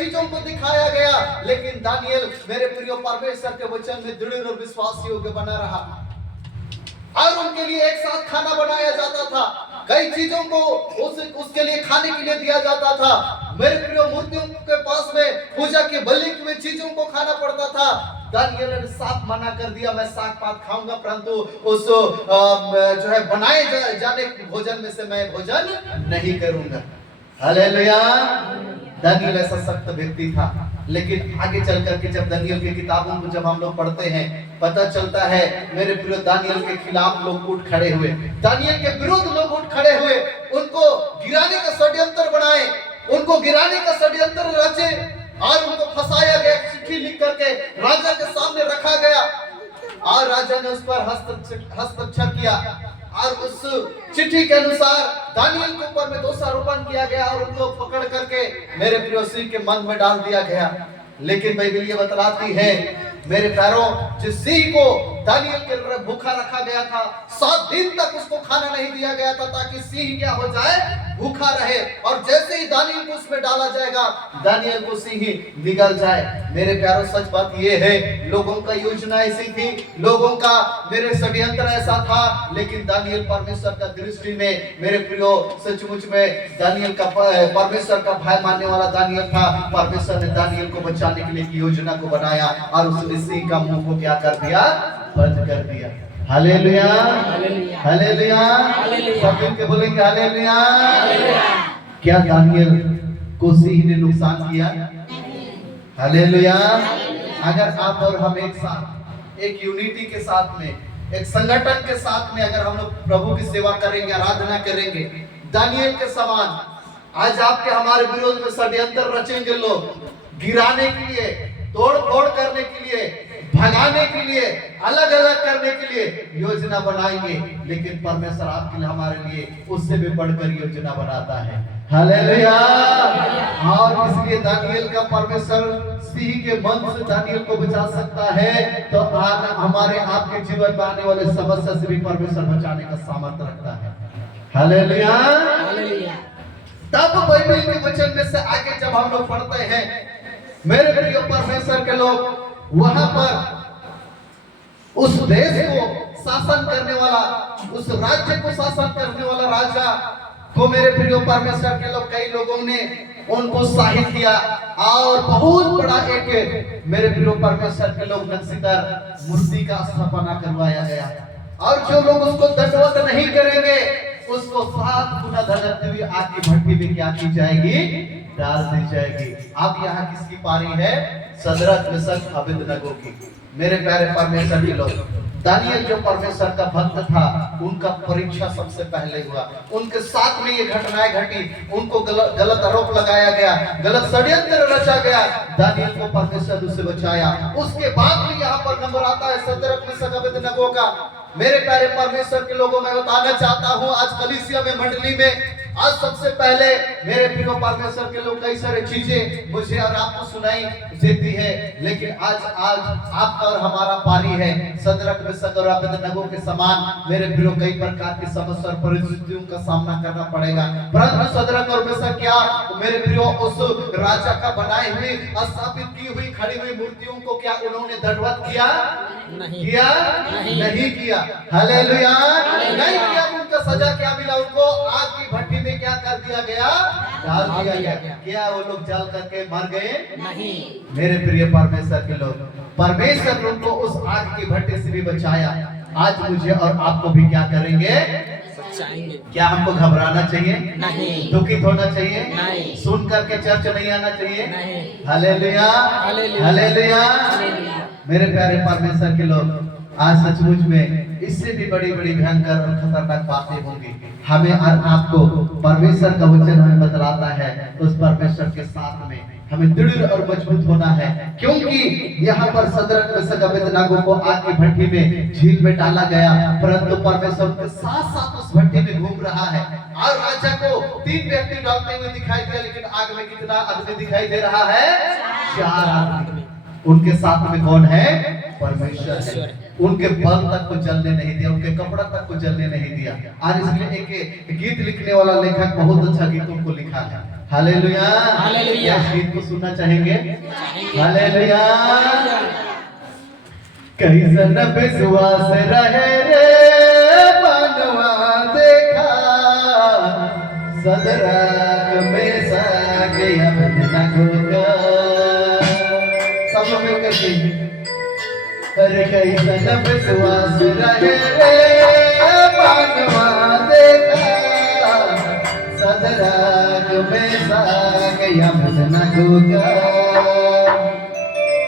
चीजों को दिखाया गया, लेकिन दानियल मेरे प्रिय परमेश्वर के वचन में दृढ़ और विश्वास योग्य बना रहा। और उनके लिए एक साथ खाना बनाया जाता था, कई चीजों को उसके लिए खाने के लिए दिया जाता था। मेरे प्रिय मूर्तियों के पास में पूजा की बलि में चीजों को खाना पड़ता था। दानियल ने साफ मना कर दिया, मैं साग पात खाऊंगा, परंतु उस जो है बनाए जाने भोजन में से मैं भोजन नहीं करूंगा। हालेलुया। दानियल ऐसा सख्त व्यक्ति था, लेकिन आगे चल करके जब दानियल की किताबों को जब हम लोग पढ़ते हैं, पता चलता है मेरे प्रिय दानियल के खिलाफ लोग उठ खड़े हुए, दानियल के विरुद्ध लोग उठ खड़े हुए, उनको गिराने का षड्यंत्र बनाए, उनको गिराने का षड्यंत्र रचे और उनको फंसाया गया। चिट्ठी लिख करके राजा के सामने रखा गया और राजा ने उस पर हस्ताक्षर किया और उस चिट्ठी के अनुसार दानियल के ऊपर में दोषारोपण किया गया और उनको पकड़ करके मेरे प्रिय सिंह के मन में डाल दिया गया। लेकिन बाइबल ये बतलाती है मेरे प्यारों, जिस सिंह को दानियल के भूखा रखा गया था, 7 दिन तक उसको खाना नहीं दिया गया था ताकि सिंह क्या हो जाए, भूखा रहे, और जैसे ही दानियल को उसमें डाला जाएगा, दानियल को सिंह निगल जाए। मेरे प्यारों, सच बात ये है, लोगों का योजना ऐसी थी, लोगों का मेरे षड्यंत्र ऐसा था, लेकिन दानियल परमेश्वर का दृष्टि में मेरे प्रियो सचमुच में दानियल का परमेश्वर का भय मानने वाला दानियल था। परमेश्वर ने दानियल को बचाने के लिए एक योजना को बनाया और उसने सिंह का मुंह को क्या कर दिया, बंद कर दिया। हालेलुया, हालेलुया, सब मिलके बोलेंगे हालेलुया। क्या दानियल को सिंह ने नुकसान किया? हालेलुया। अगर आप और हम एक साथ, एक यूनिटी के साथ में, एक संगठन के साथ में अगर हम लोग प्रभु की सेवा करेंगे, आराधना करेंगे, दानियल के समान आज आपके हमारे विरोध में षड्यंत्र रचेंगे लोग, गिराने के लिए, तोड़ फोड़ करने के लिए, भगाने के लिए, अलग अलग करने के लिए योजना बनाएंगे, लेकिन परमेश्वर आपके लिए, हमारे लिए उससे भी बढ़कर योजना बनाता है। हालेलुया। और इसलिए दानियल का परमेश्वर सिंह के मन से दानियल को बचा सकता है, तो हमारे आपके जीवन में आने वाले समस्या से भी परमेश्वर बचाने का सामर्थ्य रखता है। हालेलुया। तब बाइबल के वचन में से आगे जब हम लोग पढ़ते हैं, मेरे प्रिय परमेश्वर के लोग, वहां पर उस देश को शासन करने वाला, उस राज्य को शासन करने वाला राजा को मेरे प्रिय परमेश्वर के लोग, कई लोगों ने उनको शाही किया और बहुत बड़ा एक मेरे प्रिय परमेश्वर के लोग नक्सीदार मूर्ति का स्थापना करवाया गया, और जो लोग उसको दंडवत नहीं करेंगे उसको 7 गुना दंडवत हुई आग की भट्टी में क्या की जाएगी, डाल दी जाएगी। अब यहाँ किसकी पारी है? सदरक, मिशक, अबेदनगो की। मेरे प्यारे परमेश्वर के लोग, दानियल जो परमेश्वर का भक्त था, उनका परीक्षा सबसे पहले हुआ, उनके साथ में ये घटनाएं घटी, उनको गलत आरोप लगाया गया, गलत षड्यंत्र रचा गया, दानियल को परमेश्वर उससे बचाया। उसके बाद भी यहाँ पर नंबर आता है सदरक, मिशक, अबेदनगो का। मेरे प्यारे परमेश्वर के लोगों, मैं बताना चाहता हूँ आज कलीसिया में, मंडली में, आज सबसे पहले मेरे प्रिय परमेश्वर के लोग, कई सारे चीजें मुझे और आपको सुनाई देती है, लेकिन आज आपका और हमारा पारी है सदरक, मिशक और अबेदनगो के समान। मेरे प्रिय, कई प्रकार की समस्या और परिस्थितियों का सामना करना पड़ेगा, परंतु सदरक और मिशक क्या, मेरे प्रिय, उस राजा का बनाई हुई, स्थापित की हुई, खड़ी हुई मूर्तियों को क्या उन्होंने दंडवत किया? नहीं किया, नहीं किया। हालेलुया, नहीं किया। उनका सजा क्या मिला? उनको आग की भट्टी में क्या कर दिया गया? डाल दिया गया। क्या वो लोग जल करके मर गए? नहीं। मेरे प्रिय परमेश्वर के लोग, परमेश्वर ने उनको उस आग की भट्टी से भी बचाया। आज मुझे और आपको भी क्या करेंगे? क्या हमको घबराना चाहिए? नहीं। दुखित होना चाहिए? नहीं। सुन करके चर्च नहीं आना चाहिए? नहीं। Hallelujah, hallelujah. मेरे प्यारे परमेश्वर के लोग, आज सचमुच में इससे भी बड़ी बड़ी भयंकर और खतरनाक बातें होंगी। हमें और आपको परमेश्वर का वचन हमें बतलाता है, उस परमेश्वर के साथ में हमें दृढ़ और मजबूत होना है, क्योंकि यहाँ पर सदरक, मिशक, अबेदनगो को आग की भट्टी में, झील में डाला गया, परंतु परमेश्वर के साथ साथ उस भट्टी में घूम रहा है। और राजा को 3 व्यक्ति डालते हुए दिखाई दिया, लेकिन आग में कितना आदमी दिखाई दे रहा है? 4 आदमी। उनके साथ में कौन है? परमेश्वर है। उनके बल तक को जलने नहीं दिया, उनके कपड़ा तक को जलने नहीं दिया। और इसलिए एक गीत लिखने वाला लेखक बहुत अच्छा गीतों को लिखा है। हालेलुया। हालेलुया। इस गीत को सुनना चाहेंगे? हालेलुया। कैसन विश्वास रहे रे बनवा देखा, सदराक में साग अबेदनगो का। सब लोग मिलकर सही। अरे कैसन विश्वास रहे रे बनवा देखा, सदराक में साग अबेदनगो का।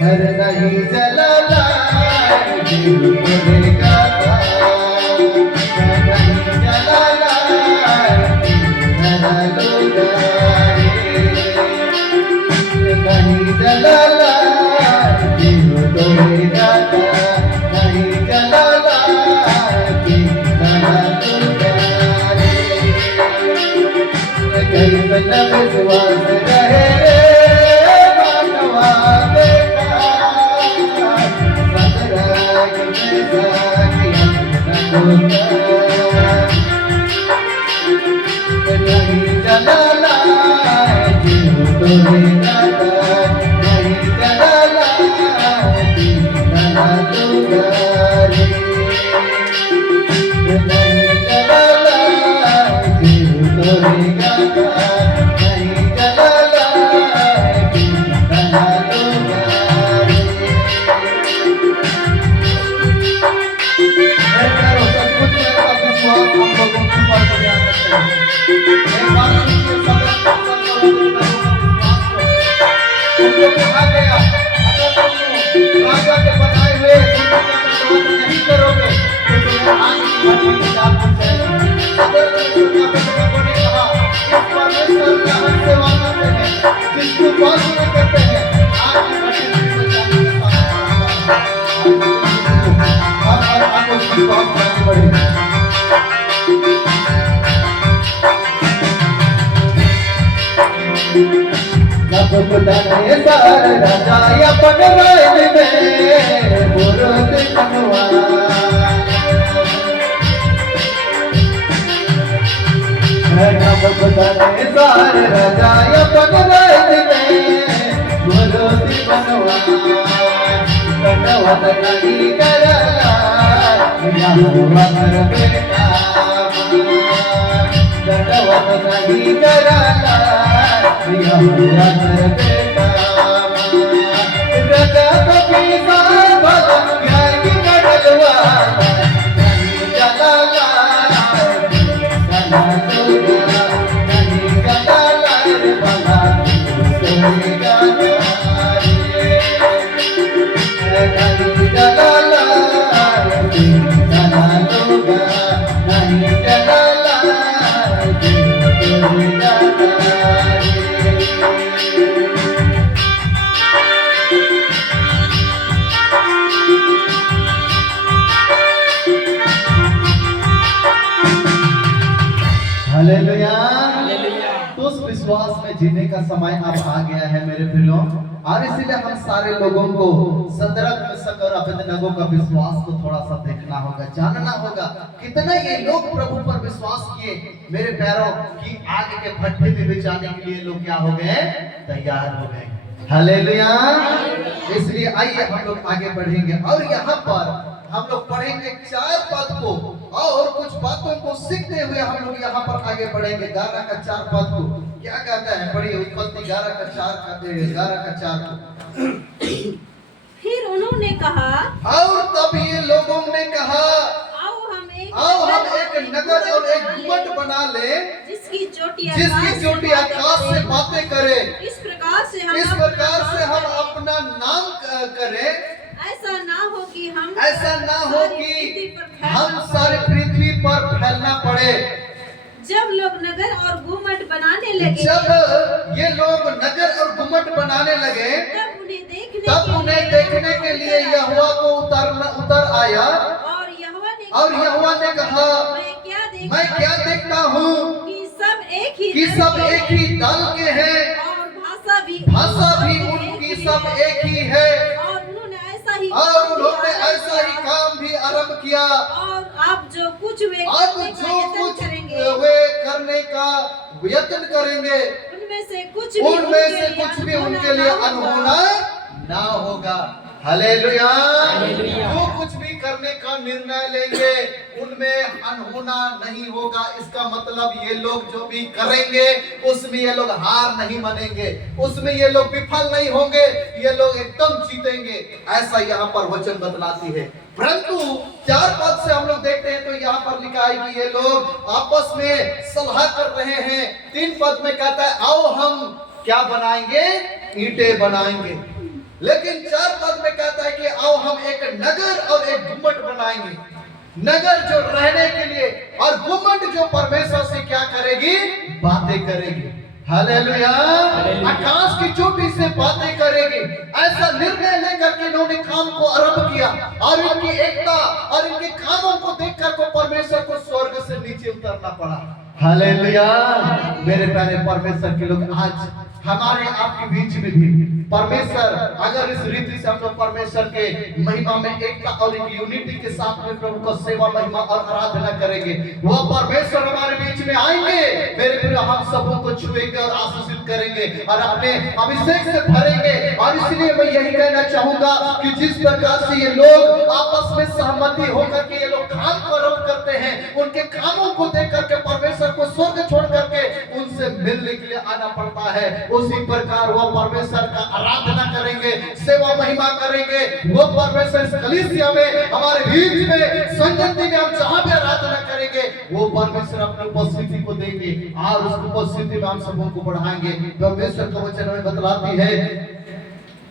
हर नहीं जलाला दिल को देखाता, नहीं जलाला मेरा लुगारे, नहीं जलाला दिल को देखाता, नहीं जलाला मेरा लुगारे। कैसन विश्वास रहे रे बनवा देखा, सदराक में साग अबेदनगो का। नहीं जलाला दिल को देखाता, नहीं जलाला मेरा लुगारे, नहीं जलाला दिल को देखाता, नहीं जलाला मेरा लुगारे। मैं कह रहा हूं, सब कुछ ऐसा विश्वास हम लोगों के ऊपर कर दिया करते हैं। एक बार सुनिए, उनको कहा गया, अगर तुम राजा के बनाए हुए नहीं करोगे तो तुम्हें आग की भट्ठी में डाल दी जाएगी। अबेदनगो ने कहा, इस परमेश्वर का हम सेवा करते हैं, जिसको बात नहीं करते हैं, आग की भट्ठी में डालने के साथ आप उसकी बात आगे बढ़े। नबूकदनेस्सर राजा अपन राज्य में मूर्ति बनवाया। नबूकदनेस्सर राजा अपन राज्य में मूर्ति बनवाया। दंडवत नहीं करला यहोवा कर बेटा, दंडवत नहीं करला यहोवा कर बेटा। राजा को पीसा भला प्यार की कड़लवा, नहीं जलाला भला तोरा, नहीं जलाला भला तोरेगा तारे, नहीं जलाला भला तोरा, नहीं जलाला तोरेगा तारे। हालेलुया। तो उस विश्वास में जीने का समय अब आ गया है मेरे प्रियो, और इसीलिए हम सारे लोगों को सदरक मिशक और अबेदनगो का विश्वास को थोड़ा सा देखना होगा, जानना होगा कितना ये लोग प्रभु पर विश्वास किए मेरे प्यारों की आग के भट्टे में भी जाने के लिए लोग क्या हो गए, तैयार हो गए। हालेलुया। इसलिए आइए हम लोग आगे बढ़ेंगे और यहाँ पर हम लोग पढ़ेंगे 4 पद को और कुछ बातों को सीखते हुए हम लोग यहाँ पर आगे बढ़ेंगे। 11 का 4 पद को क्या कहता है, पढ़िए उत्पत्ति 11 का 4 को। फिर उन्होंने कहा, और तब ये लोगों ने कहा, आओ हम एक नगर और एक गुम्बद बना ले, जिसकी चोटी आकाश से बातें करे। इस प्रकार से हम अपना नाम करें। ऐसा ना हो कि हम सारी पृथ्वी पर फैलना पड़े। जब लोग नगर और गुम्बद बनाने लगे, जब ये लोग नगर और गुम्बद बनाने लगे, तब उन्हें देखने के लिए यहोवा को उतर आया। और यहोवा ने कहा, मैं क्या देखता हूँ कि सब एक ही दल के हैं, और भाषा भी उनकी सब एक ही है, और उन्होंने ऐसा ही काम भी आरंभ किया। और अब जो कुछ वे वे करने का यत्न करेंगे, उनमें से कुछ भी उनके लिए अनहोना ना होगा। हालेलुया। जो कुछ भी करने का निर्णय लेंगे उनमें अनहोना नहीं होगा। इसका मतलब ये लोग जो भी करेंगे उसमें ये लोग हार नहीं मानेंगे, उसमें ये लोग विफल नहीं होंगे, ये लोग एकदम जीतेंगे, ऐसा यहाँ पर वचन बतलाती है। परंतु 4 पद से हम लोग देखते हैं तो यहाँ पर लिखा है कि ये लोग आपस में सलाह कर रहे हैं। 3 पद में कहता है आओ हम क्या बनाएंगे, ईंटें बनाएंगे। लेकिन 4 पद में कहता है कि आओ हम एक नगर और एक गुम्मट बनाएंगे। नगर जो रहने के लिए और गुम्मट जो परमेश्वर से क्या करेगी, बातें करेगी। हालेलुया। आकाश की चोटी से बातें करेगी। ऐसा निर्णय लेकर के इन्होंने काम को आरंभ किया और इनकी एकता और इनके कामों को देखकर को परमेश्वर को स्वर्ग से नीचे उतरना पड़ा। हालेलुया। मेरे प्यारे परमेश्वर के लोग, आज हमारे आपके बीच में भी परमेश्वर अगर इस रीति से हम लोग परमेश्वर के महिमा में एकता और एक यूनिटी के साथ में प्रभु को सेवा महिमा और आराधना करेंगे, वह परमेश्वर हमारे बीच में आएंगे। मेरे प्रिय, हम सबों को छुएंगे और आशीषित करेंगे और अपने अभिषेक से भरेंगे। और इसलिए मैं यही कहना चाहूंगा कि जिस प्रकार से ये लोग आपस में सहमति होकर के ये लोग काम को आरंभ करते हैं, उनके कामों को देख करके परमेश्वर को स्वर्ग छोड़ करके उनसे मिलने के लिए आना पड़ता है। उसी प्रकार वो परमेश्वर का आराधना करेंगे, सेवा महिमा करेंगे। वो परमेश्वर इस कलीसिया में हमारे बीच में संगति में हम जहां भी आराधना करेंगे, वो परमेश्वर अपनी उपस्थिति को देंगे और उस उपस्थिति में हम सबों को बढ़ाएंगे। परमेश्वर का वचन हमें बतलाती है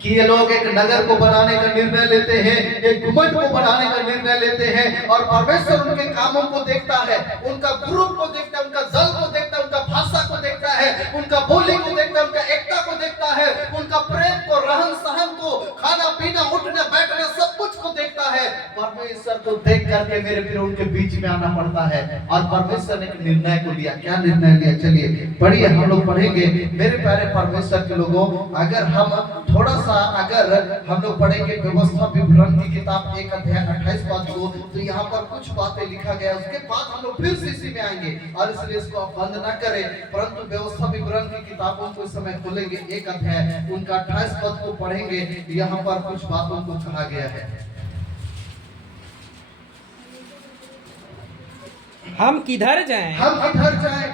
कि ये लोग एक नगर को बनाने का निर्णय लेते हैं, एक गुम्मट को बनाने का निर्णय लेते हैं और परमेश्वर उनके कामों को देखता है, उनका ग्रुप को देखता है, उनका दल को देखता है, उनका भाषा को देखता है, उनका बोली को देखता है, उनका एकता को देखता है, उनका प्रेम को, रहन सहन को, खाना पीना, उठना बैठना, सब कुछ को देखता है। परमेश्वर को देख करके मेरे फिर उनके बीच में आना पड़ता है और परमेश्वर ने एक निर्णय को लिया। क्या निर्णय लिया, चलिए पढ़िए, हम लोग पढ़ेंगे। मेरे प्यारे परमेश्वर के लोगों, अगर हम थोड़ा सा अगर हम लोग पढ़ेंगे व्यवस्था विवरण की किताब 1 अध्याय 28 पद को, तो यहाँ पर कुछ बातें लिखा गया। उसके बाद हम लोग फिर से इसी में आएंगे और इसलिए इसको आप बंद ना करें, परंतु व्यवस्था विवरण की किताबों को इस समय खोलेंगे। 1 अध्याय उनका 28 पद को पढ़ेंगे। यहाँ पर कुछ बातों को कहा गया है। हम किधर जाएं? हम किधर जाएं?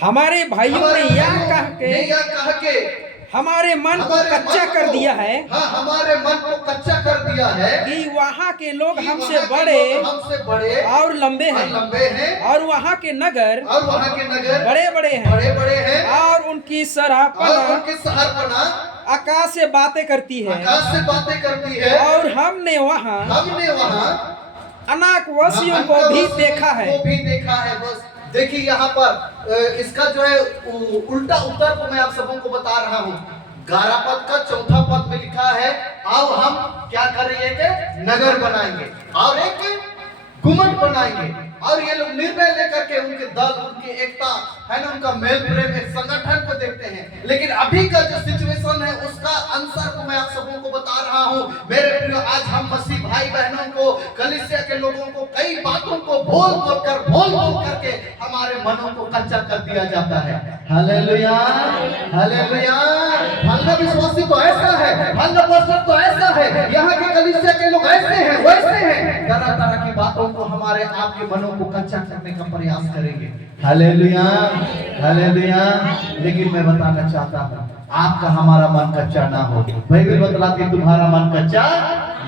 हमारे भाइयों ने यह कह के हमारे मन को कच्चा कर दिया है। हाँ, हमारे मन को कच्चा कर दिया है कि वहाँ के लोग हमसे बड़े और लंबे हैं और वहाँ के नगर बड़े बड़े हैं और उनकी शरारपना आकाश से बातें करती है और हमने वहाँ अनाकवासियों को भी देखा है। बस देखिए, यहाँ पर इसका जो है उल्टा उत्तर को मैं आप सबों को बता रहा हूँ। 11 पद का 4था पद में लिखा है अब हम क्या करेंगे, नगर बनाएंगे और एक गुम्मट बनाएंगे। और ये लोग निर्णय लेकर के उनके दल, उनकी एकता है ना, उनका मेल प्रेम, एक संगठन को देखते हैं। लेकिन अभी का जो सिचुएशन है उसका आंसर को मैं आप सबों को बता रहा हूँ। मेरे प्रिय, आज हम मसीह भाई बहनों को, कलीसिया के लोगों को कई बातों को बोल करके हमारे मनों को कच्चा कर दिया जाता है। Hallelujah, hallelujah. भंगा विश्वासी तो ऐसा है, भंगा पर्सन तो ऐसा है, यहाँ के कलीसिया के लोग ऐसे हैं, वैसे हैं। तरह की बातों को हमारे आपके मनों को कच्चा करने का प्रयास करेंगे। Hallelujah, hallelujah. लेकिन मैं बताना चाहता हूँ, आपका हमारा मन कच्चा ना हो। बाइबल बतलाती है तुम्हारा मन कच्चा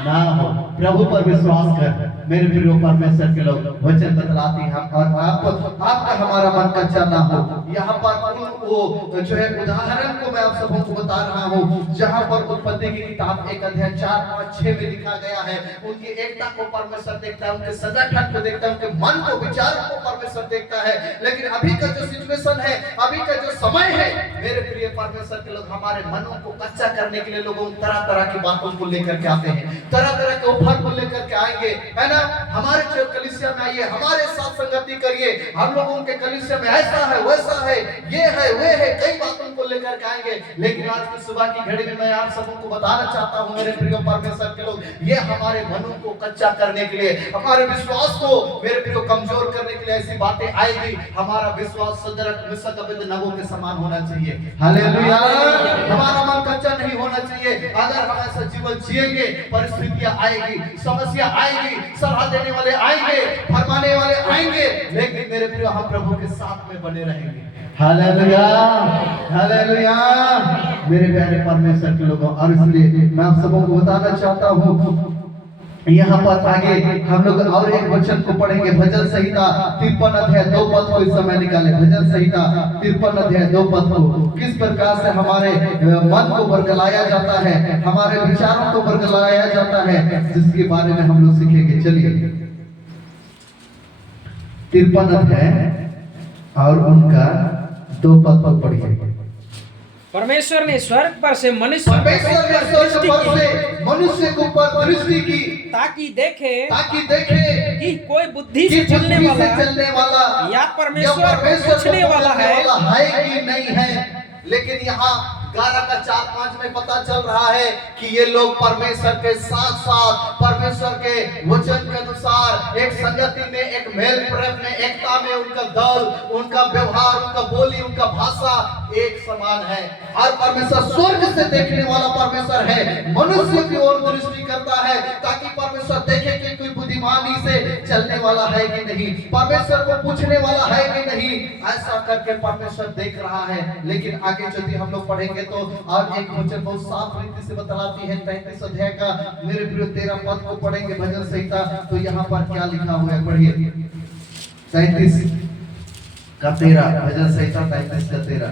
ना हो। प्रभु पर विश्वास कर मेरे प्रिय परमेश्वर के लोग, वचन बतलाती है और आपका हमारा मन कच्चा ना हो। यहाँ पर वो जो है उदाहरण को मैं आप सबों को बता रहा हूँ, जहाँ पर उत्पत्ति की किताब 1 अध्याय 4, 5, 6 में लिखा गया है। उनकी एकता को परमेश्वर देखता है, उनके संगठन को देखता है, उनके मन को, विचारों को परमेश्वर देखता है। लेकिन अभी का जो सिचुएशन है, अभी का जो समय है, मेरे प्रिय परमेश्वर के लोग, हमारे मनों को कच्चा करने के लिए लोगों तरह की बातों को लेकर के आते हैं, तरह तरह के ऑफर को लेकर के आएंगे, है ना। हमारे कलीसिया में आइए, हमारे साथ संगति करिए, हम लोगों के कलीसिया में ऐसा है वैसा है, ये है वे है, कई बातों को लेकर के आएंगे। लेकिन आज की सुबह की घड़ी में मैं आप सबों को बताना चाहता हूँ मेरे प्रिय परमेश्वर के लोग, ये हमारे मनों को कच्चा करने के लिए, हमारे विश्वास को मेरे प्रिय कमजोर करने के लिए ऐसी बातें आएगी। हमारा विश्वास सदरक मिसक अबेदनगो के समान होना चाहिए। हालेलुया। हमारा मन कच्चा नहीं होना चाहिए। अगर हम ऐसा जीवन जिएंगे, परिस्थितियां आएगी, समस्या आएगी, सलाह देने वाले आएंगे, फरमाने वाले आएंगे, लेकिन मेरे प्रिय हम प्रभु के साथ में बने रहेंगे। हालेलुया, हालेलुया मेरे प्यारे परमेश्वर के लोगों। और इसलिए मैं आप सबों को बताना चाहता हूँ, यहाँ पर आगे हम लोग और एक वचन को पढ़ेंगे, भजन संहिता 53 अध्याय 2 पद को इस समय निकाले। भजन संहिता 53 अध्याय 2 पद को किस प्रकार से हमारे मन को बरगलाया जाता है, हमारे विचारों को बरगलाया जाता है, जिसके बारे में हम लोग सीखेंगे। चलिए 53 अध्याय और उनका 2 पद पर पढ़िए। परमेश्वर ने स्वर्ग पर से मनुष्य के ऊपर दृष्टि की, ताकि देखे कि कोई बुद्धि से चलने वाला या परमेश्वर पूछने वाला है कि नहीं है। लेकिन यहाँ 11 का 4-5 में पता चल रहा है कि ये लोग परमेश्वर के साथ साथ परमेश्वर के वचन के अनुसार एक संगति में, एक मेल प्रेम में, एकता में, उनका दल, उनका व्यवहार, उनका बोली, उनका भाषा एक समान है। और परमेश्वर स्वर्ग से देखने वाला परमेश्वर है, मनुष्य की ओर दृष्टि करता है ताकि परमेश्वर देखे कि कोई बुद्धिमानी से चलने वाला है कि नहीं, परमेश्वर को पूछने वाला है कि नहीं। ऐसा करके परमेश्वर देख रहा है। लेकिन आगे यदि हम लोग पढ़ेंगे तो और एक वचन बहुत साफ रीति से बतलाती है। 33 अध्याय का मेरे प्रिय 13 पद को पढ़ेंगे भजन संहिता, तो यहाँ पर क्या लिखा हुआ है, पढ़िए। 33 का 13, भजन संहिता 33 का 13।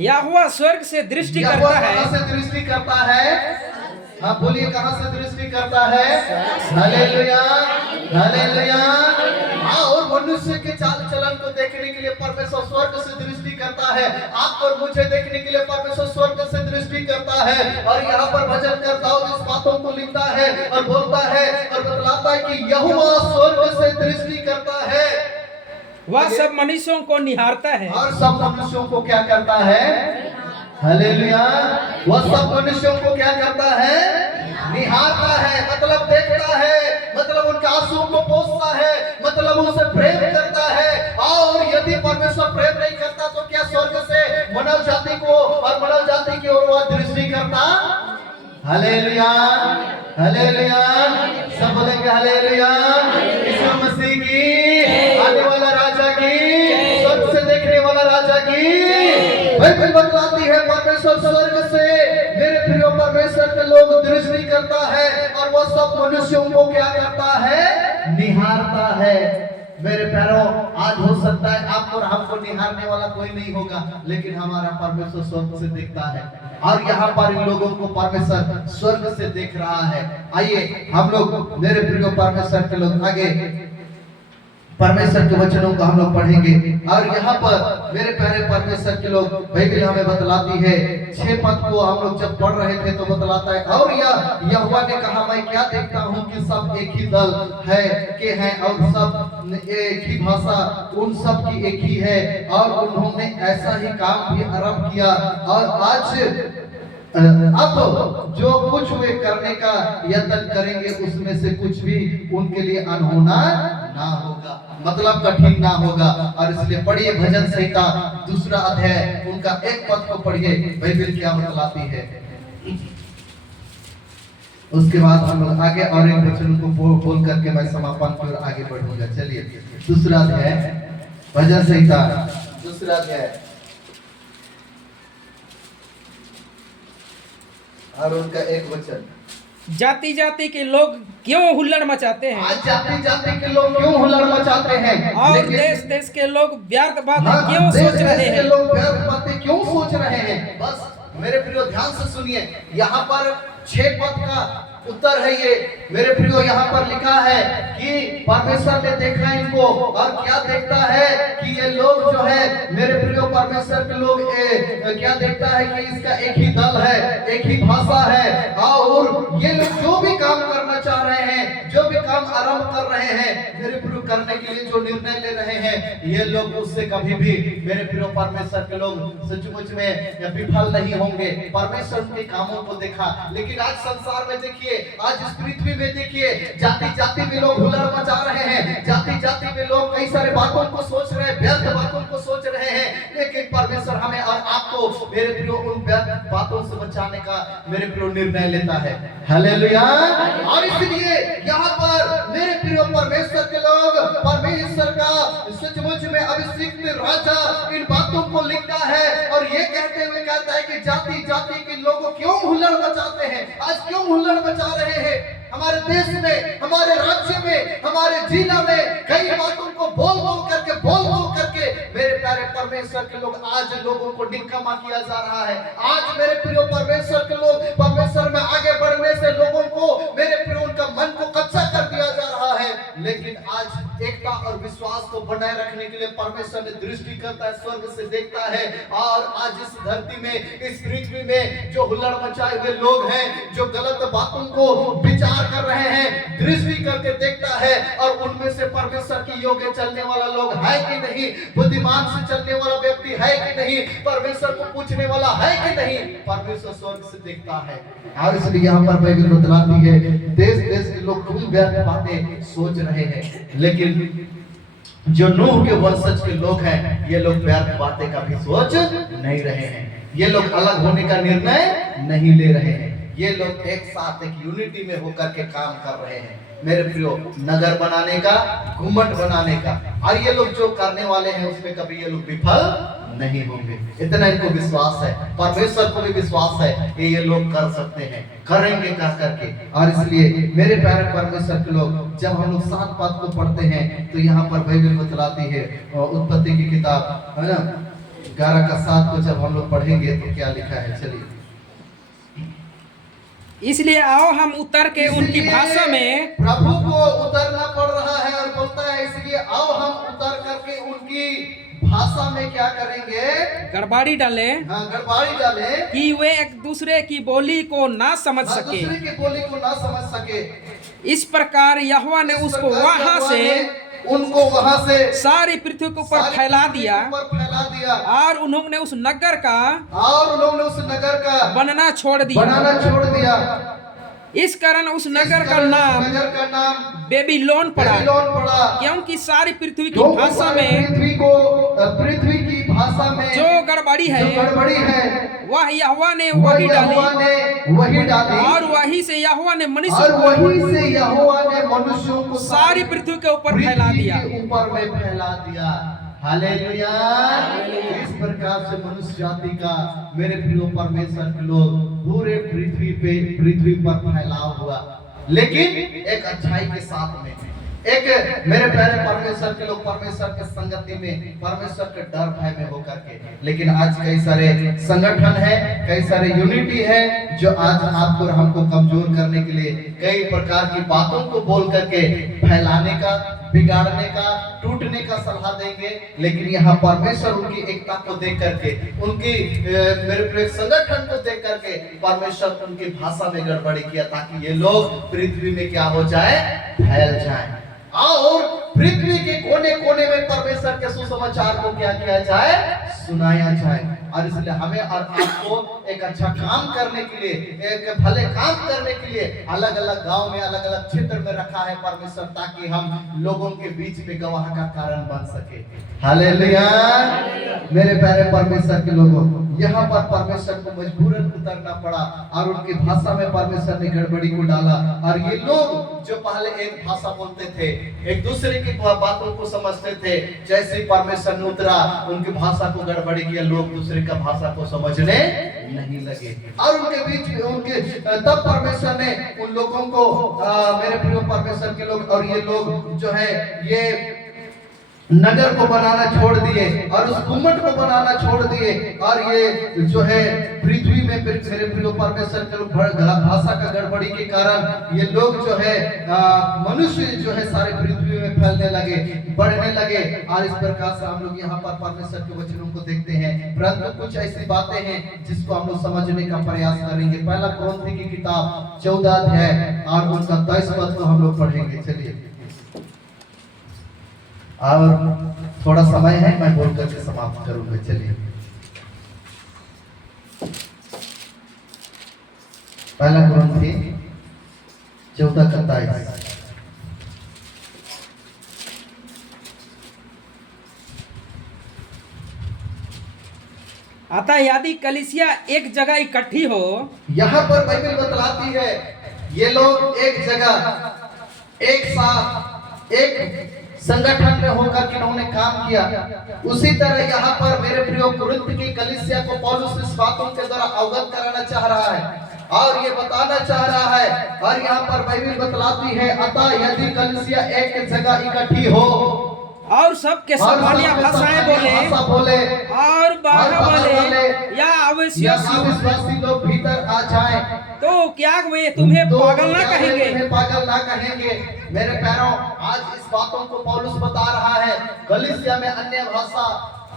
यहोवा स्वर्ग से दृष्टि करता है। कहाँ से दृष्टि करता है? हाँ बोलिए, कहाँ से दृष्टि करता है? Hallelujah, hallelujah. हाँ, और मनुष्य के चाल चलन को देखने के लिए परमेश्वर स्वर्ग से दृष्टि करता है। आप और मुझे देखने के लिए परमेश्वर स्वर्ग से दृष्टि करता है। और यहाँ पर भजन करता हूँ, इस बातों को लिखता है और बोलता है और बतलाता है कि यहोवा स्वर्ग से दृष्टि करता है। वह सब मनुष्यों को निहारता है। और सब मनुष्यों को क्या करता है? हालेलुया। वह सब मनुष्यों को क्या करता है? निहारता है, मतलब देखता है, मतलब उनके आंसुओं को पोंछता है, मतलब उनसे प्रेम करता है। और यदि परमेश्वर प्रेम नहीं करता तो क्या स्वर्ग से मानव जाति को और मानव जाति की ओर वह दृष्टि करता? Hallelujah, hallelujah. सब बोलेंगे हालेलुया। यीशु मसीह की, आने वाला राजा की, स्वर्ग से देखने वाला राजा की बाइबल बतलाती है परमेश्वर स्वर्ग से मेरे प्रिय परमेश्वर के लोग दृष्टि करता है। और वह सब मनुष्यों को क्या करता है? निहारता है। मेरे प्यारों, आज हो सकता है आपको और हमको निहारने वाला कोई नहीं होगा, लेकिन हमारा परमेश्वर स्वर्ग से देखता है। और यहाँ पर इन लोगों को परमेश्वर स्वर्ग से देख रहा है। आइए हम लोग मेरे प्रिय परमेश्वर के लोग आगे परमेश्वर के वचनों को हम लोग पढ़ेंगे। और यहाँ पर मेरे प्यारे परमेश्वर के लोग बाइबल हमें बतलाती है, 6 पद को हम लोग जब पढ़ रहे थे तो बतलाता है, और यहोवा ने कहा, मैं क्या देखता हूँ कि सब एक ही दल है के हैं और सब एक ही भाषा, उन सब की एक ही है। और उन्होंने ऐसा ही काम भी आरंभ किया। और आज अब जो कुछ वे करने का यत्न करेंगे उसमें से कुछ भी उनके लिए अनहोना ना होगा, मतलब कठिन ना होगा। और इसलिए पढ़िए भजन संहिता 2 अध्याय उनका 1 पद को पढ़िए, बाइबल क्या बतलाती है। उसके बाद हम लोग आगे और एक वचन को बोल करके मैं समापन की ओर आगे बढ़ूंगा। चलिए 2 अध्याय भजन संहिता 2 अध्याय और उनका 1 वचन। जाति जाति के लोग क्यों हुल्लड़ मचाते हैं? आज जाति जाति के लोग क्यों हुल्लड़ मचाते हैं? और देश देश के लोग व्यर्थ बातें क्यों सोच रहे हैं? लोग व्यर्थ बातें क्यों सोच रहे हैं? बस मेरे प्रियो ध्यान से सुनिए, यहाँ पर 6 पद का उत्तर है ये। मेरे प्रियो यहाँ पर लिखा है कि परमेश्वर ने देखा इनको, और क्या देखता है कि ये लोग जो है मेरे प्रियो परमेश्वर के लोग क्या देखता है कि इसका एक ही दल है, एक ही भाषा है, और ये लोग जो भी काम करना चाह रहे हैं, जो भी काम आरंभ कर रहे हैं, मेरे प्रियो करने के लिए जो निर्णय ले रहे हैं, ये लोग उससे कभी भी मेरे प्रियो परमेश्वर के लोग सचमुच में विफल नहीं होंगे। परमेश्वर के कामों को देखा, लेकिन आज संसार में देखिए, आज इस पृथ्वी में देखिए, जाति जाति में लोग हुल्लड़ मचा रहे हैं, जाति जाति में लोग कई सारे बातों को सोच रहे हैं, व्यर्थ बातों को सोच रहे हैं, लेकिन परमेश्वर हमें और आपको मेरे प्रियो उन व्यर्थ बातों से बचाने का मेरे प्रियो निर्णय लेता है। हालेलुया। और इसलिए यहाँ पर मेरे प्रियो परमेश्वर के लोग, परमेश्वर का सचमुच में अभिषिक्त राजा इन बातों को लिखता है और ये कहते हुए कहता है कि जाति जाति के लोग क्यों हुल्लड़ मचाते हैं, आज क्यों हुल्लड़ मचा रहे हैं हमारे देश में, हमारे राज्य में, हमारे जिला में, कई बातों को बोल बोल करके मेरे प्यारे परमेश्वर के लोग आज लोगों को निकम्मा किया जा रहा है। आज मेरे प्रियो परमेश्वर के लोग परमेश्वर में आगे बढ़ने से लोगों को मेरे प्रियो उनका मन को कच्चा कर दिया जा रहा है, लेकिन आज एकता और विश्वास को बनाए रखने के लिए परमेश्वर ने दृष्टि करता है, स्वर्ग से देखता है, और आज इस धरती में, इस पृथ्वी में जो हुल्लड़ मचाए हुए लोग हैं, जो गलत बातों को विचार कर रहे हैं, दृष्टि करके देखता है और उनमें से परमेश्वर की योग्य चलने वाला लोग है कि नहीं, बुद्धिमान से चलने वाला व्यक्ति है कि नहीं, परमेश्वर को पूछने वाला है कि नहीं, परमेश्वर स्वर्ग से देखता है। और इसलिए यहाँ पर बाइबल बतलाती है, देश देश के लोग खूब व्यर्थ बातें सोच रहे हैं, लेकिन जो नूह के वंशज के लोग हैं, ये लोग व्यर्थ बातें का भी सोच नहीं रहे हैं, ये लोग अलग होने का निर्णय नहीं ले रहे हैं, ये लोग एक साथ एक यूनिटी में होकर के काम कर रहे हैं मेरे प्रियो, नगर बनाने का, घुमट बनाने का, और ये लोग जो करने वाले हैं उसमें कभी ये लोग विफल नहीं होंगे। इतना इनको विश्वास है, परमेश्वर को भी विश्वास है कि ये लोग कर सकते हैं, करेंगे कह करके। और इसलिए मेरे प्यारे परमेश्वर के लोग, जब हम लोग 7 पद को पढ़ते हैं तो यहाँ पर बाइबल बतलाती है, उत्पत्ति की किताब है ना 11 का 7 को जब हम लोग पढ़ेंगे तो क्या लिखा है, चलिए। इसलिए आओ हम उतर के उनकी भाषा में, प्रभु को उतरना पड़ रहा है और बोलता है इसलिए आओ हम उतर करके उनकी भाषा में क्या करेंगे, गड़बड़ी डाले, हाँ गड़बड़ी डाले, कि वे एक दूसरे की बोली को ना समझ सके, दूसरे की बोली को ना समझ सके। इस प्रकार यहोवा ने उसको उनको वहां से सारी पृथ्वी के ऊपर फैला दिया, और उन्होंने उस नगर का बनना छोड़ दिया। इस कारण उस नगर का नाम बेबीलोन पड़ा, क्योंकि सारी पृथ्वी की भाषा में पृथ्वी की भाषा में जो गड़बड़ी है वह यहोवा ने वही डाली, और वही से यहोवा ने मनुष्यों को सारी पृथ्वी के ऊपर फैला दिया। हालेलुया। इस प्रकार से मनुष्य जाति का मेरे प्रिय परमेश्वर के लोग पूरे पृथ्वी पर फैलाव हुआ, लेकिन एक अच्छाई के साथ में, एक मेरे प्यारे परमेश्वर के लोग परमेश्वर के संगति में, परमेश्वर के डर भय में होकर के। लेकिन आज कई सारे संगठन है, कई सारे यूनिटी है जो आज आपको और हमको कमजोर करने के लिए कई प्रकार की बातों को बोल करके फैलाने का, बिगाड़ने का, टूटने का सलाह देंगे। लेकिन यहाँ परमेश्वर उनकी एकता को देख करके, उनकी मेरे प्रिय संगठन को देख करके परमेश्वर उनकी भाषा में गड़बड़ी किया ताकि ये लोग पृथ्वी में क्या हो जाए, फैल जाए, और पृथ्वी के कोने कोने में परमेश्वर के सुसमाचार को क्या किया जाए, सुनाया जाए। और इसलिए हमें और आपको एक अच्छा काम करने के लिए, एक भले काम करने के लिए अलग अलग गांव में, अलग अलग क्षेत्र में रखा है परमेश्वर, ताकि हम लोगों के बीच में गवाह का कारण बन सके। हालेलुया। मेरे प्यारे परमेश्वर के लोगों, यहाँ पर परमेश्वर को मजबूरन उतरना पड़ा और उनकी भाषा में परमेश्वर ने गड़बड़ी को डाला, और ये लोग जो पहले एक भाषा बोलते थे, एक दूसरे की बातों को समझते थे, जैसे ही परमेश्वर ने उतरा उनकी भाषा को गड़बड़ी किया, लोग दूसरे का भाषा को समझने नहीं लगे, और उनके बीच में उनके तब परमेश्वर ने उन लोगों को मेरे प्रिय परमेश्वर के लोग, और ये लोग जो है ये नगर को बनाना छोड़ दिए और उस गुम्मट को बनाना छोड़ दिए, और ये जो है पृथ्वी में फिर मेरे प्रिय परमेश्वर के लोग भाषा का गड़बड़ी के कारण ये लोग जो है मनुष्य जो है सारे पृथ्वी में फैलने लगे, बढ़ने लगे। और इस प्रकार से हम लोग यहाँ पर परमेश्वर के वचनों को देखते हैं, परंतु कुछ ऐसी बातें हैं जिसको हम लोग समझने का प्रयास करेंगे। पहला कुरिन्थी की किताब 14 अध्याय और उनका 23 पद को हम लोग पढ़ेंगे। चलिए, और थोड़ा समय है, मैं बोल करके समाप्त करूंगा। चलिए, पहला कुरिन्थी 14 का 23। अतः यदि कलीसिया एक जगह इकट्ठी हो, यहाँ पर बाइबल बतलाती है ये लोग एक जगह एक साथ एक संगठन में होकर के उन्होंने काम किया। उसी तरह यहाँ पर मेरे प्रिय कुरिन्थ की कलीसिया को पौलुस इस बातों के द्वारा अवगत कराना चाह रहा है और ये बताना चाह रहा है। और यहाँ पर बाइबल बतलाती है, अतः यदि कलीसिया एक जगह इकट्ठी हो और सबके सामान्य भाषाएं बोले और बारह वाले या अविश्वासी लोग भीतर आ जाएं, तो क्या वे तुम्हें पागल ना कहेंगे? पागल ना कहेंगे। मेरे पैरों, आज इस बातों को पौलुस बता रहा है। कलीसिया में अन्य भाषा,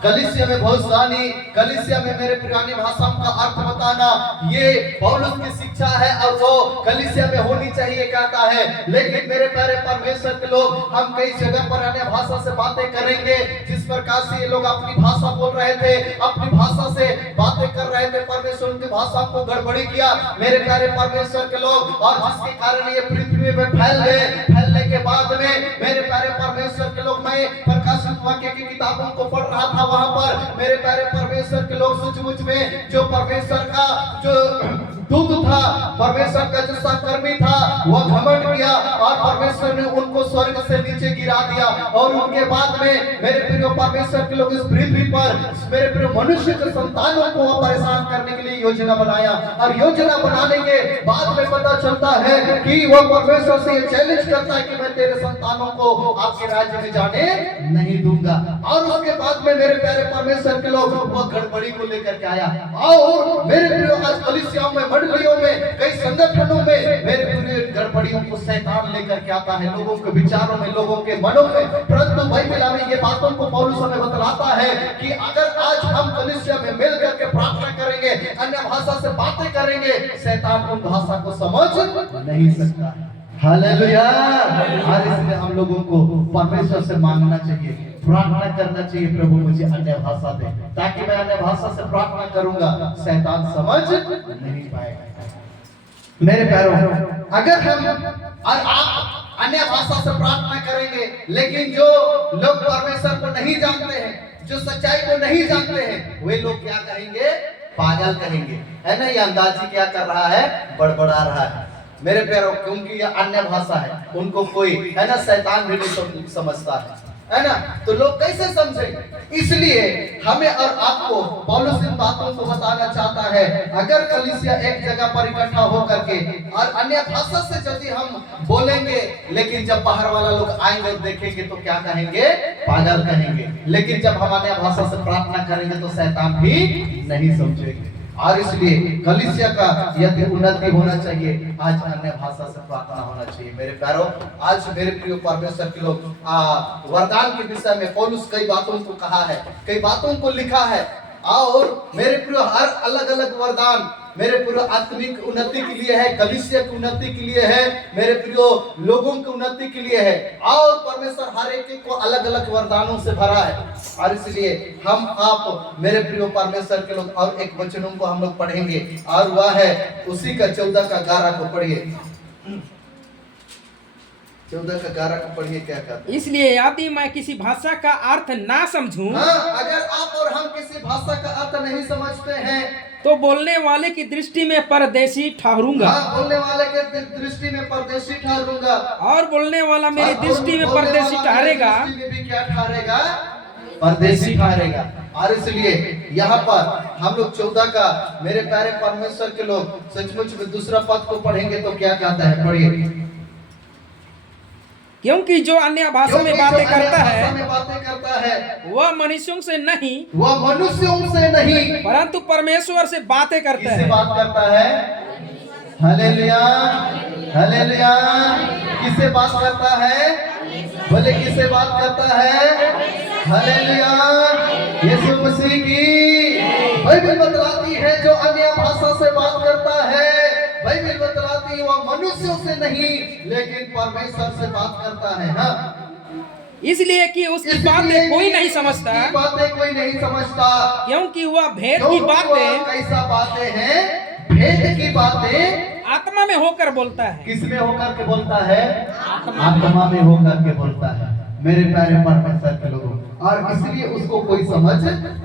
कलीसिया में भविष्यवाणी, कलीसिया में मेरे पुरानी भाषाओं का अर्थ बताना, ये पौलुस की शिक्षा है और वो कलीसिया में होनी चाहिए कहता है। लेकिन मेरे प्यारे परमेश्वर के लोग, हम कई जगह पर अन्य भाषा से बातें करेंगे। जिस प्रकार से ये लोग अपनी भाषा बोल रहे थे, अपनी भाषा से बातें कर रहे थे, परमेश्वर उनकी भाषा को गड़बड़ी किया मेरे प्यारे परमेश्वर के लोग, और जिसके कारण ये पृथ्वी में फैल गए। फैलने के बाद में मेरे प्यारे परमेश्वर के लोग, मैं प्रकाशित वाक्य की किताबों को पढ़ रहा था, वहां पर मेरे प्यारे परमेश्वर के लोग सचमुच में जो परमेश्वर का जो दूत था, परमेश्वर का जो सहकर्मी था, वह घमंड किया और परमेश्वर ने उनको स्वर्ग से नीचे गिरा दिया। और उनके बाद में मेरे प्रिय परमेश्वर के लोग इस पृथ्वी पर मेरे प्रिय मनुष्य के संतानों को परेशान करने के लिए योजना बनाया, और योजना बनाने के बाद में पता चलता है कि वह परमेश्वर से ये चैलेंज करता है कि मैं तेरे संतानों को आपके राज्य में जाने नहीं दूंगा। और उसके बाद में मेरे प्यारे परमेश्वर के लोग वह गड़बड़ी को लेकर के आया। और मेरे प्रिय आज कलीसियाओं में, मंडलियों में, कई संगठनों में मेरे प्रिय गड़बड़ियों को शैतान लेकर के आता है, लोगों के विचारों में, लोगों के मनों में। परंतु बाइबल में ये बातों को पौलुस हमें बतलाता है कि अगर आज हम कलीसिया में मिल करके प्रार्थना करेंगे, अन्य भाषा से बातें करेंगे, शैतान उन भाषा को समझ नहीं सकता है। हालेलुया। और इसलिए हम लोगों को परमेश्वर से मांगना चाहिए, प्रार्थना करना चाहिए, प्रभु मुझे अन्य भाषा दे, ताकि मैं अन्य भाषा से प्रार्थना करूंगा, शैतान समझ नहीं पाएगा। मेरे प्यारों, अगर हम और आप अन्य भाषा से प्रार्थना करेंगे, लेकिन जो लोग परमेश्वर को नहीं जानते हैं, जो सच्चाई को नहीं जानते हैं, वे लोग क्या कहेंगे? पागल कहेंगे, है ना। ये अंदाजी क्या कर रहा है? बड़बड़ा रहा है। मेरे प्यारों, क्योंकि ये अन्य भाषा है, उनको कोई, है ना, शैतान भी नहीं समझता है ना, तो लोग कैसे समझेंगे? इसलिए हमें और आपको पौलुस इन बातों को बताना चाहता है। अगर कलीसिया एक जगह पर इकट्ठा होकर के और अन्य भाषा से यदि हम बोलेंगे, लेकिन जब बाहर वाला लोग आएंगे और देखेंगे तो क्या कहेंगे? पागल कहेंगे। लेकिन जब हम अन्य भाषा से प्रार्थना करेंगे तो शैतान भी नहीं समझेंगे। और इसलिए कलीसिया का यदि उन्नति होना चाहिए, आज अन्य भाषा से प्रार्थना होना चाहिए। मेरे प्यारों, आज मेरे प्रिय परमेश्वर के लोग, वरदान के विषय में पौलुस कई बातों को कहा है, कई बातों को लिखा है। और मेरे प्रिय, हर अलग अलग वरदान मेरे पूरे आत्मिक उन्नति के लिए है, कलीसिया की उन्नति के लिए है, मेरे प्रिय लोगों की उन्नति के लिए है। और परमेश्वर हर एक को अलग अलग वरदानों से भरा है। और इसलिए हम आप मेरे प्रिय परमेश्वर के लोग और एक वचनों को हम लोग पढ़ेंगे, और वह है उसी का 14 का 11 को पढ़िए। 14 का 11 को पढ़िए, क्या कहते हैं? इसलिए यदि मैं किसी भाषा का अर्थ ना समझूं, अगर आप और हम किसी भाषा का अर्थ नहीं समझते हैं, तो बोलने वाले की दृष्टि में परदेशी ठहरूंगा। बोलने वाले के दृष्टि में परदेशी ठहरूंगा, और बोलने वाला मेरी दृष्टि में परदेशी ठहरेगा। भी क्या ठहरेगा? परदेशी ठहरेगा। और इसलिए यहाँ पर हम लोग 14 का मेरे प्यारे परमेश्वर के लोग सचमुच में दूसरा पद को पढ़ेंगे तो क्या कहता है? पढ़िए। क्योंकि जो अन्य भाषा में बातें करता है वह मनुष्यों से नहीं, वह मनुष्यों से नहीं परंतु परमेश्वर से बातें करता किससे है। बात करता है? Hallelujah, hallelujah. किससे बात करता है? बोले किससे बात करता है? हालेलुया, यीशु मसीह की। बाइबल बतलाती है जो अन्य भाषा से बात करता है, बाइबल बतलाती है वह मनुष्यों से नहीं लेकिन परमेश्वर से बात करता है। हाँ, इसलिए कि उसकी बातें कोई नहीं समझता, बातें कोई नहीं समझता, क्योंकि वह भेद की बातें कैसा बातें हैं? भेद की बातें आत्मा में होकर बोलता है। किस में होकर के बोलता है? आत्मा में होकर के बोलता है, मेरे प्यारे परमेश्वर के लोगों। और इसलिए उसको कोई समझ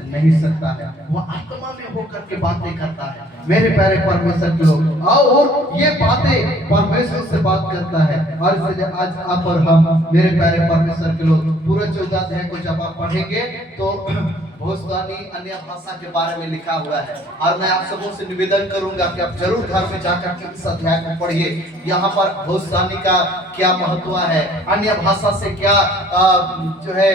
नहीं सकता है, वो आत्मा में होकर के बातें करता है, मेरे प्यारे परमेश्वर के लोग। और ये बातें परमेश्वर से बात करता है। और इसलिए आज आप और हम, मेरे प्यारे परमेश्वर के लोग, पूरा 14 अध्याय को जब आप पढ़ेंगे तो भविष्यवाणी अन्य भाषा के बारे में लिखा हुआ है। और मैं आप सबों से निवेदन करूंगा कि आप जरूर घर में जाकर के इस अध्याय को पढ़िए। यहाँ पर भविष्यवाणी का क्या महत्व है, अन्य भाषा से क्या जो है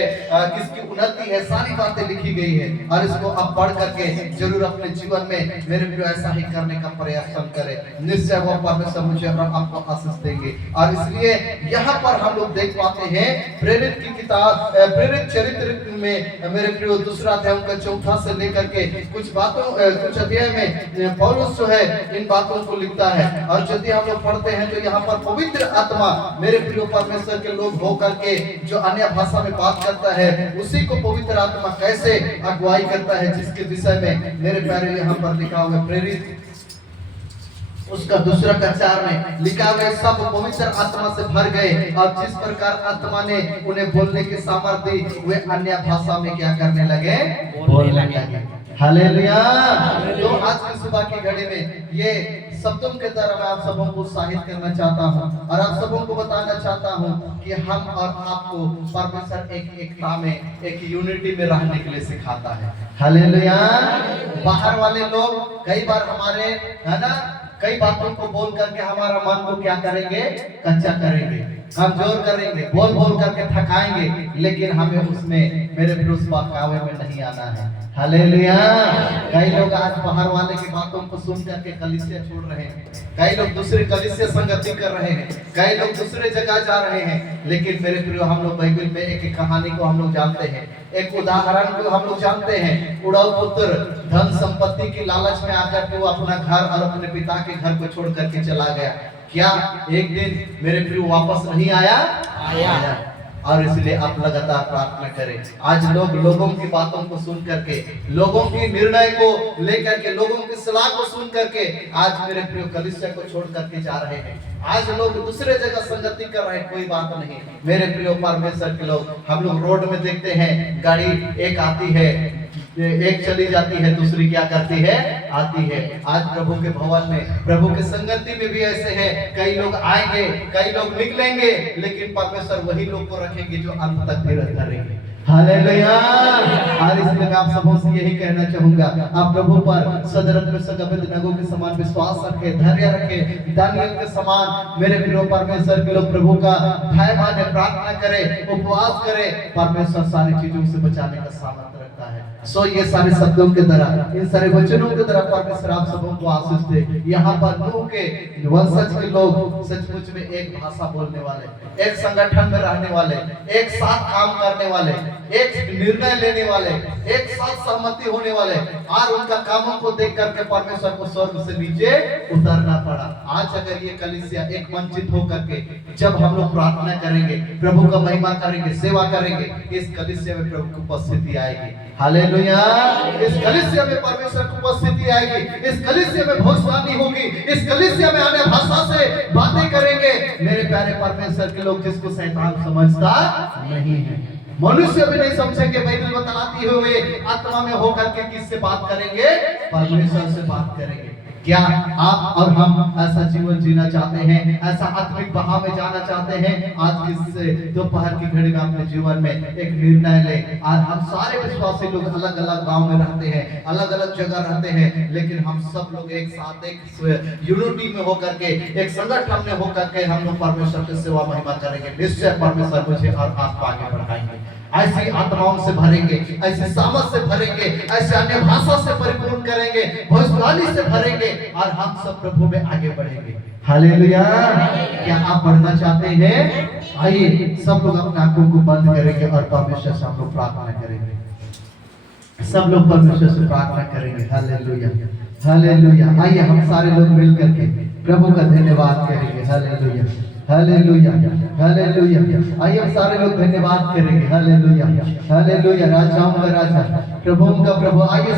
किसकी उन्नति है, सारी बातें लिखी गई है। और इसको आप पढ़ करके जरूर अपने जीवन में मेरे प्रिय ऐसा ही करने का प्रयास करें, निश्चय वो परमेश्वर मुझे और आपको आशीष देंगे। और इसलिए यहाँ पर हम लोग देख पाते हैं प्रेरित की किताब, प्रेरित चरित्र में मेरे प्रिय दूसरा अध्याय उनका 4 से लेकर के कुछ बातों, कुछ अध्याय में पौलुस जो है इन बातों को लिखता है। और यदि हम लोग पढ़ते हैं तो यहाँ पर पवित्र आत्मा मेरे प्रिय परमेश्वर के लोग होकर के जो अन्य भाषा में बात करता है, उसी को पवित्र आत्मा कैसे अगुवाई करता है, जिसके विषय में मेरे प्यारे यहाँ पर लिखा हुआ है प्रेरित उसका 2 का 4 में लिखा हुआ है, सब पवित्र आत्मा से भर गए और जिस प्रकार आत्मा ने उन्हें बोलने की सामर्थ्य दी, वे अन्य भाषा में क्या करने लगे? बोलने लगे। हालेलुया। तो आज की सुबह की घड़ी में ये शब्दों के द्वारा मैं आप सबों को उत्साहित करना चाहता हूँ और आप सबों को बताना चाहता हूँ कि हम और आपको परमेश्वर एक एकता में, एक यूनिटी में रहने के लिए सिखाता है। हालेलुया। बाहर वाले लोग कई बार हमारे, है ना, कई बातों को बोल करके हमारा मन को क्या करेंगे? कच्चा करेंगे, कमजोर करेंगे, बोल बोल करके थकाएंगे, लेकिन हमें उसमें मेरे प्रिय उस बहकावे में नहीं आना है। हालेलुया। कई लोग आज बाहर वाले की बातों को सुन करके कलीसिया छोड़ रहे हैं, कई लोग दूसरे कलीसिया संगति कर रहे हैं, कई लोग दूसरे जगह जा रहे हैं। लेकिन मेरे प्रिय हम लोग बाइबल में एक कहानी को हम लोग जानते हैं, एक उदाहरण को हम लोग जानते हैं। उड़ाऊ पुत्र धन संपत्ति की लालच में आकर के वो अपना घर और अपने पिता के घर को छोड़ करके चला गया। क्या एक दिन मेरे प्रिय वापस नहीं आया? आया। और इसलिए आप लगातार प्रार्थना करें। आज लोग लोगों की बातों को सुन करके, लोगों की निर्णय को लेकर के, लोगों की सलाह को सुन करके आज मेरे प्रिय कलीसिया को छोड़ करके जा रहे हैं। आज लोग दूसरे जगह संगति कर रहे हैं, कोई बात नहीं। मेरे प्रिय परमेश्वर के लोग, हम लोग रोड में देखते हैं गाड़ी एक आती है, एक चली जाती है, दूसरी क्या करती है? आती है। आज प्रभु के भवन में, प्रभु के संगति में भी ऐसे है, कई लोग आएंगे, कई लोग निकलेंगे, लेकिन परमेश्वर वही लोग को रखेंगे जो अंत तक धीरज करेंगे। हालेलुया। और इसलिए मैं आप सबों से यही कहना चाहूंगा, आप प्रभु पर सदरत में अबेदनगो के समान विश्वास रखें, धैर्य रखें, दानियल के समान मेरे प्रिय परमेश्वर के लोग प्रभु का भय माने, प्रार्थना करें, उपवास करें। परमेश्वर सारी चीजों से बचाने का सामर्थ्य रखता है। सो ये सारे शब्दों के द्वारा, इन सारे वचनों के द्वारा परमेश्वर आप सबों को आशीष दे। यहाँ पर नूह के वंशज के लोग सचमुच में एक भाषा बोलने वाले, एक संगठन में रहने वाले, एक साथ काम करने वाले, एक निर्णय लेने वाले, एक साथ सहमति होने वाले, और उनका कामों को देख करके परमेश्वर को स्वर्ग से नीचे उतरना पड़ा। आज अगर ये कलीसिया एक मंचित होकर के जब हम लोग प्रार्थना करेंगे, प्रभु का महिमा करेंगे, सेवा करेंगे, इस कलीसिया में प्रभु की उपस्थिति आएगी। हालेलुया। इस कलीसिया में परमेश्वर की उपस्थिति आएगी, इस कलीसिया में भविष्यवाणी होगी, इस कलीसिया में अन्य भाषा से बातें करेंगे। मेरे प्यारे परमेश्वर के लोग, जिसको शैतान समझता नहीं है, मनुष्य भी नहीं समझेंगे। बाइबल बताती हुए आत्मा में होकर के किससे बात करेंगे? परमेश्वर से बात करेंगे। क्या आप और हम ऐसा जीवन जीना चाहते हैं, ऐसा आत्मिक बहाव में जाना चाहते हैं? आज की दोपहर की घड़ी में अपने जीवन में एक निर्णय ले। आज हम सारे विश्वासी लोग अलग अलग गांव में रहते हैं, अलग अलग जगह रहते हैं, लेकिन हम सब लोग एक साथ एक यूनिटी में होकर के, एक संगठन में होकर के हम लोग परमेश्वर की सेवा महिमा करेंगे। निश्चय परमेश्वर मुझे और आपको आगे बढ़ाएंगे, ऐसी आत्माओं से भरेंगे, ऐसी सामर्थ से भरेंगे, ऐसे अन्य भाषा से परिपूर्ण करेंगे, भविष्यवाणी से भरेंगे और हम सब प्रभु में आगे बढ़ेंगे। हालेलुया। क्या आप बढ़ना चाहते हैं? आइए सब लोग अपने आंखों को बंद करेंगे और परमेश्वर से हम लोग प्रार्थना करेंगे। सब लोग परमेश्वर से प्रार्थना करेंगे। Hallelujah, hallelujah. आइए हम सारे लोग मिल करके प्रभु का धन्यवाद करेंगे। Hallelujah, hallelujah, hallelujah. आइए हम सारे लोग धन्यवाद करेंगे। Hallelujah, hallelujah. राजाओं का राजा, प्रभुओं का प्रभु। आइए